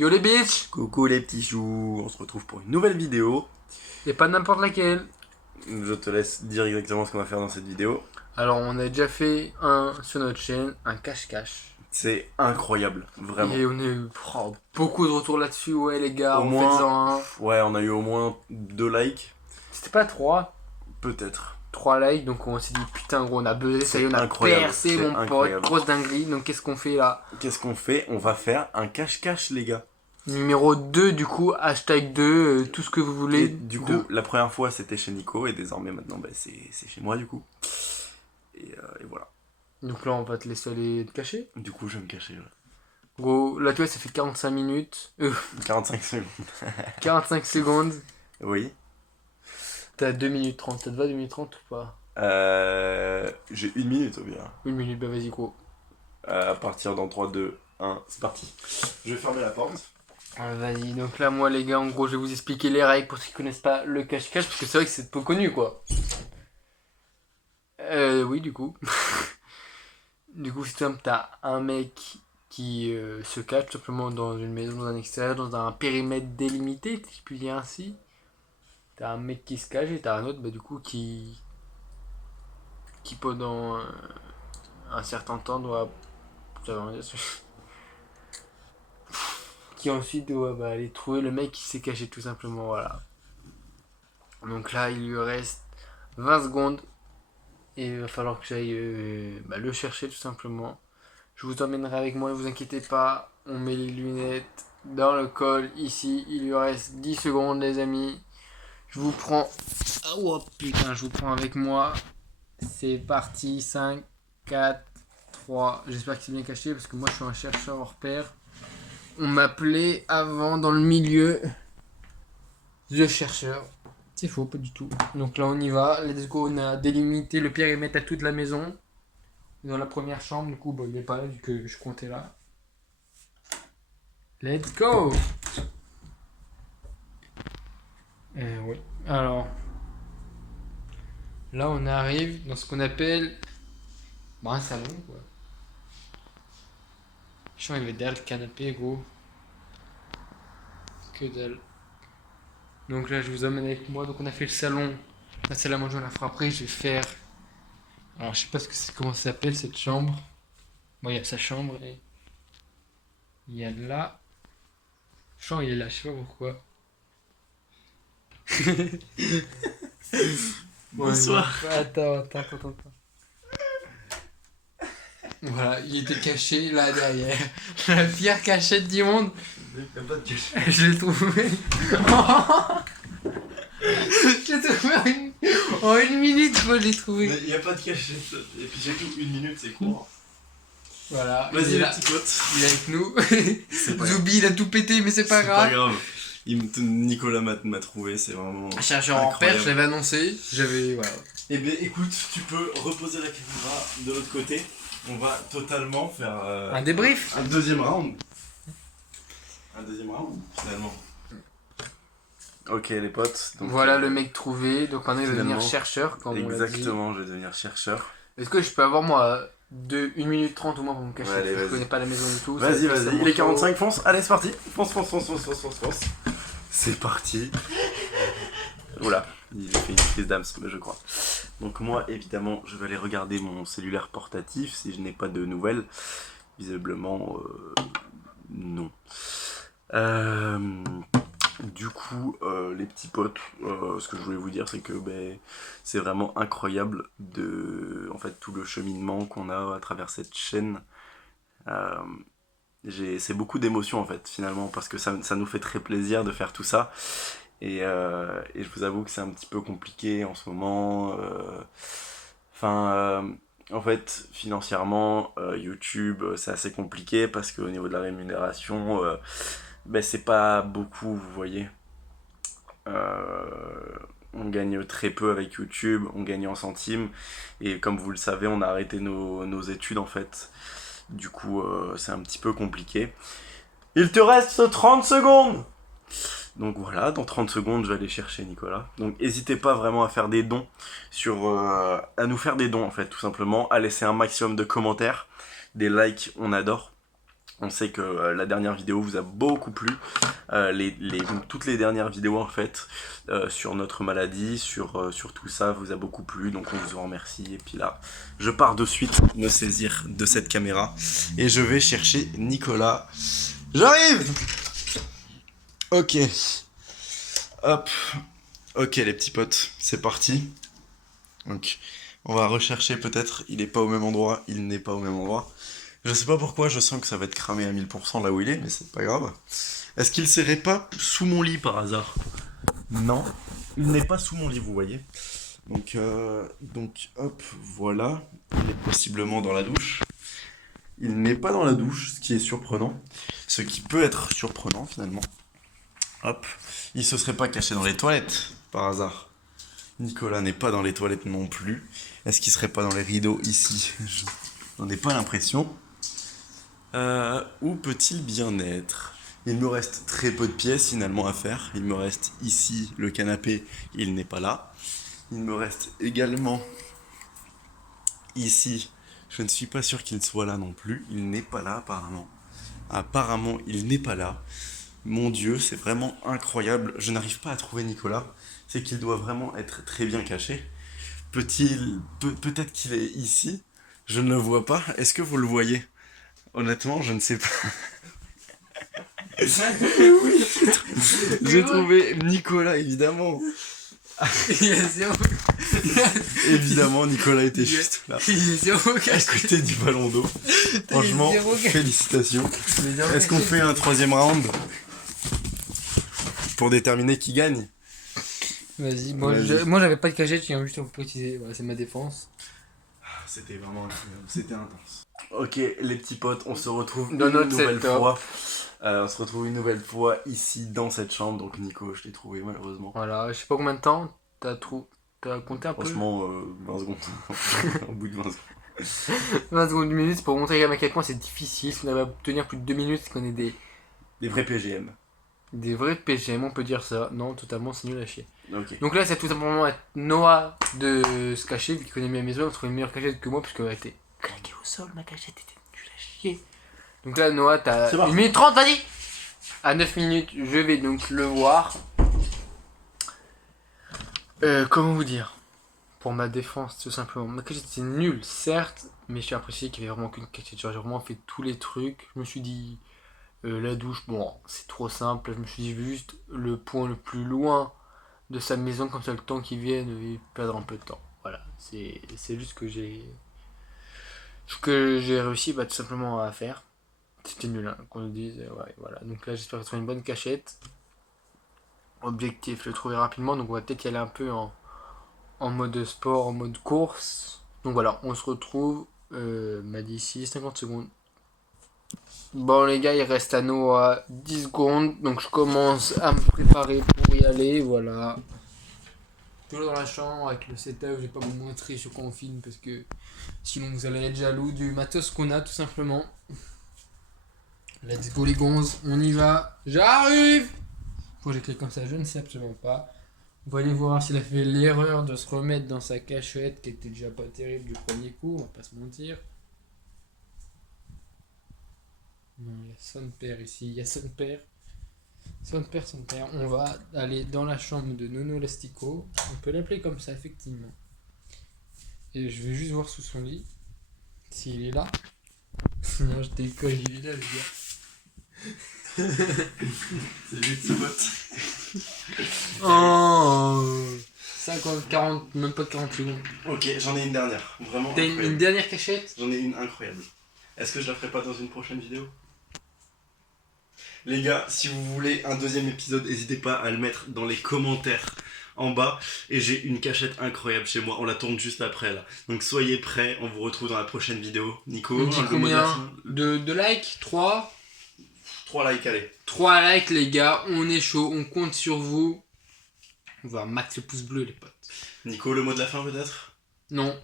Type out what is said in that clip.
Yo les bitches. Coucou les petits choux, on se retrouve pour une nouvelle vidéo. Et pas n'importe laquelle. Je te laisse dire exactement ce qu'on va faire dans cette vidéo. Alors on a déjà fait un sur notre chaîne, un cache-cache. C'est incroyable, vraiment. Et on a eu beaucoup de retours là-dessus, ouais les gars, Au on moins, faites-en un. ouais, on a eu au moins 2 likes, C'était pas 3 peut-être. 3 likes, donc on s'est dit putain gros on a buzzé, ça y est on a incroyable, percé c'est mon pote, incroyable. grosse dinguerie, donc qu'est-ce qu'on fait là? Qu'est-ce qu'on fait? On va faire un cache-cache, les gars. Numéro 2 du coup, hashtag 2, tout ce que vous voulez. Et du coup, la première fois c'était chez Nico et désormais maintenant bah, c'est chez moi du coup. Et voilà. Donc là on va te laisser aller te cacher. Du coup, je vais me cacher. Ouais. Gros, là tu vois ça fait 45 minutes. 45 secondes. 45 secondes. Oui. T'as 2 minutes 30, ça te va 2 minutes 30 ou pas? J'ai 1 minute ou bien. 1 minute, bah vas-y gros. À partir dans 3, 2, 1, c'est parti. Je vais fermer la porte. Vas-y, donc là, moi, les gars, en gros, je vais vous expliquer les règles pour ceux qui connaissent pas le cache-cache, parce que c'est vrai que c'est peu connu, quoi. Oui, du coup. Du coup, c'est simple, t'as un mec qui se cache tout simplement dans une maison, dans un extérieur, dans un périmètre délimité, si je puis dire ainsi. T'as un mec qui se cache et t'as un autre, bah, du coup, qui pendant un certain temps doit. Ça veut rien dire, qui ensuite doit aller trouver le mec qui s'est caché tout simplement, voilà. Donc là, il lui reste 20 secondes et il va falloir que j'aille le chercher tout simplement. Je vous emmènerai avec moi, ne vous inquiétez pas, on met les lunettes dans le col ici, il lui reste 10 secondes les amis. Je vous prends... Oh putain, je vous prends avec moi. C'est parti, 5, 4, 3. J'espère que c'est bien caché parce que moi je suis un chercheur hors pair. On m'appelait avant dans le milieu The Chercheur. C'est faux, pas du tout. Donc là, on y va. Let's go. On a délimité le périmètre à toute la maison. Dans la première chambre, du coup, il n'est pas là vu que je comptais là. Let's go. Oui. Alors, là, on arrive dans ce qu'on appelle un salon, quoi. Je suis arrivé derrière le canapé, gros. Que dalle. Donc là, je vous emmène avec moi. Donc on a fait le salon. La salle à manger, on la fera après. Je vais faire... Alors, je sais pas comment ça s'appelle cette chambre. Bon, il y a sa chambre et il y a là. Jean, il est là, je sais pas pourquoi. Bonsoir. Ouais, attends. Voilà, il était caché là derrière. La pire cachette du monde. Y'a pas de cachet. Je l'ai trouvé. Je l'ai trouvé en une minute, je l'ai trouvé. Mais y'a pas de cachet. Et puis j'ai tout, 1 minute, c'est court. Voilà. Vas-y, il est le là. petit pote. Il est avec nous. C'est pas Zoubi, il a tout pété, mais c'est pas grave. Nicolas m'a trouvé, c'est vraiment. Chercheur en paire, incroyable. je l'avais annoncé. J'avais. Voilà. Eh bien, écoute, tu peux reposer la caméra de l'autre côté. On va totalement faire. Un débrief. Un deuxième round. Finalement. Ok, les potes. Donc, Voilà le mec trouvé. Donc maintenant, il va devenir finalement, chercheur, comme on l'a dit. exactement, je vais devenir chercheur. Est-ce que je peux avoir, moi, 1 minute 30 au moins pour me cacher? Ouais, allez, parce que je vas-y. connais pas la maison du tout. Vas-y, ça vas-y. monte Il est pas 45, fonce. Allez, c'est parti. Fonce. C'est parti. Oula, il a fait une crise d'âme, je crois. Donc moi, évidemment, je vais aller regarder mon cellulaire portatif si je n'ai pas de nouvelles. Visiblement, non. Du coup, les petits potes, ce que je voulais vous dire, c'est que c'est vraiment incroyable en fait, tout le cheminement qu'on a à travers cette chaîne. C'est beaucoup d'émotions en fait, finalement, parce que ça nous fait très plaisir de faire tout ça. Et je vous avoue que c'est un petit peu compliqué en ce moment. En fait, financièrement, YouTube, c'est assez compliqué parce qu'au niveau de la rémunération, c'est pas beaucoup, vous voyez. On gagne très peu avec YouTube, on gagne en centimes. Et comme vous le savez, on a arrêté nos études en fait. Du coup, c'est un petit peu compliqué. Il te reste 30 secondes! Donc voilà, dans 30 secondes, je vais aller chercher Nicolas. Donc n'hésitez pas vraiment à faire des dons, à nous faire des dons en fait, tout simplement, à laisser un maximum de commentaires, des likes, on adore. On sait que la dernière vidéo vous a beaucoup plu. Toutes les dernières vidéos en fait sur notre maladie, sur tout ça vous a beaucoup plu. Donc on vous en remercie. Et puis là, je pars de suite me saisir de cette caméra. Et je vais chercher Nicolas. J'arrive. Ok. Hop. Ok les petits potes, c'est parti. Donc on va rechercher peut-être. Il n'est pas au même endroit. Il n'est pas au même endroit. Je sais pas pourquoi, je sens que ça va être cramé à 1000% là où il est, mais c'est pas grave. Est-ce qu'il serait pas sous mon lit par hasard? Non, il n'est pas sous mon lit, vous voyez. Donc hop, voilà. Il est possiblement dans la douche. Il n'est pas dans la douche, ce qui est surprenant. Ce qui peut être surprenant finalement. Hop, il se serait pas caché dans les toilettes par hasard. Nicolas n'est pas dans les toilettes non plus. Est-ce qu'il serait pas dans les rideaux ici? Je n'en ai pas l'impression. Où peut-il bien être? Il me reste très peu de pièces finalement à faire. Il me reste ici le canapé, il n'est pas là. Il me reste également ici, je ne suis pas sûr qu'il soit là non plus. Il n'est pas là apparemment. Apparemment, il n'est pas là. Mon Dieu, c'est vraiment incroyable. Je n'arrive pas à trouver Nicolas. C'est qu'il doit vraiment être très bien caché. Peut-être qu'il est ici. Je ne le vois pas. Est-ce que vous le voyez? Honnêtement, je ne sais pas. Oui, j'ai trouvé Nicolas, évidemment. Évidemment, Nicolas était juste là, à côté du ballon d'eau. Franchement, félicitations. Est-ce qu'on fait un troisième round pour déterminer qui gagne? Vas-y, moi j'avais pas de cachette, je tiens juste à vous préciser, voilà, c'est ma défense. C'était vraiment incroyable, c'était intense. Ok, les petits potes, on se retrouve dans notre nouvelle setup. fois. On se retrouve une nouvelle fois ici dans cette chambre. Donc Nico, je t'ai trouvé malheureusement. Voilà, je sais pas combien de temps t'as compté un peu. Franchement, 20 secondes. Au bout de 20 secondes. 20 secondes, 1 minute pour montrer à quel point c'est difficile. Si on arrive à tenir plus de 2 minutes, c'est qu'on est des vrais PGM. Des vrais PGM, on peut dire ça. Non, totalement, c'est nul à chier. Okay. Donc là, c'est tout simplement à Noah de se cacher, vu qu'il connaît mieux la maison. Il a trouvé une meilleure cachette que moi, puisqu'elle a été claquée au sol. Ma cachette était nulle à chier. Donc là, Noah, t'as 1 minute 30, vas-y! À 9 minutes, je vais donc le voir. Comment vous dire? Pour ma défense, tout simplement. Ma cachette était nulle, certes, mais j'ai apprécié qu'il y avait vraiment qu'une cachette. Genre, j'ai vraiment fait tous les trucs. Je me suis dit, la douche, bon, c'est trop simple. Je me suis dit juste le point le plus loin de sa maison, comme ça le temps qui vient, il perdre un peu de temps. Voilà, c'est juste que j'ai réussi tout simplement à faire. C'était nul, hein, qu'on le dise. Ouais, voilà. Donc là, j'espère trouver une bonne cachette. Objectif, le trouver rapidement. Donc on va peut-être y aller un peu en mode sport, en mode course. Donc voilà, on se retrouve d'ici 50 secondes. Bon les gars, il reste à Noah 10 secondes. Donc je commence à me préparer pour y aller. Voilà. Toujours dans la chambre avec le setup. Je vais pas vous montrer sur quoi on filme parce que sinon vous allez être jaloux du matos qu'on a tout simplement. Let's go les gonzes, on y va. J'arrive. Pourquoi j'écris comme ça, je ne sais absolument pas. On va aller voir s'il a fait l'erreur de se remettre dans sa cachette qui était déjà pas terrible du premier coup, on va pas se mentir. Non, il y a son père ici, il y a son père. Son père. On va aller dans la chambre de Nono Lastico. On peut l'appeler comme ça, effectivement. Et je vais juste voir sous son lit s'il est là. Non, je déconne, il est là, le gars. C'est les petits potes. Oh 50, 40, même pas 40 secondes. Ok, j'en ai une dernière. Vraiment. T'as une dernière cachette? J'en ai une incroyable. Est-ce que je la ferai pas dans une prochaine vidéo? Les gars, si vous voulez un deuxième épisode, n'hésitez pas à le mettre dans les commentaires en bas. Et j'ai une cachette incroyable chez moi. On la tourne juste après là. Donc soyez prêts, on vous retrouve dans la prochaine vidéo. Nico, on dit combien de likes? 3 likes, allez. 3 likes les gars, on est chaud, on compte sur vous. On va max le pouce bleu les potes. Nico, le mot de la fin peut-être? Non.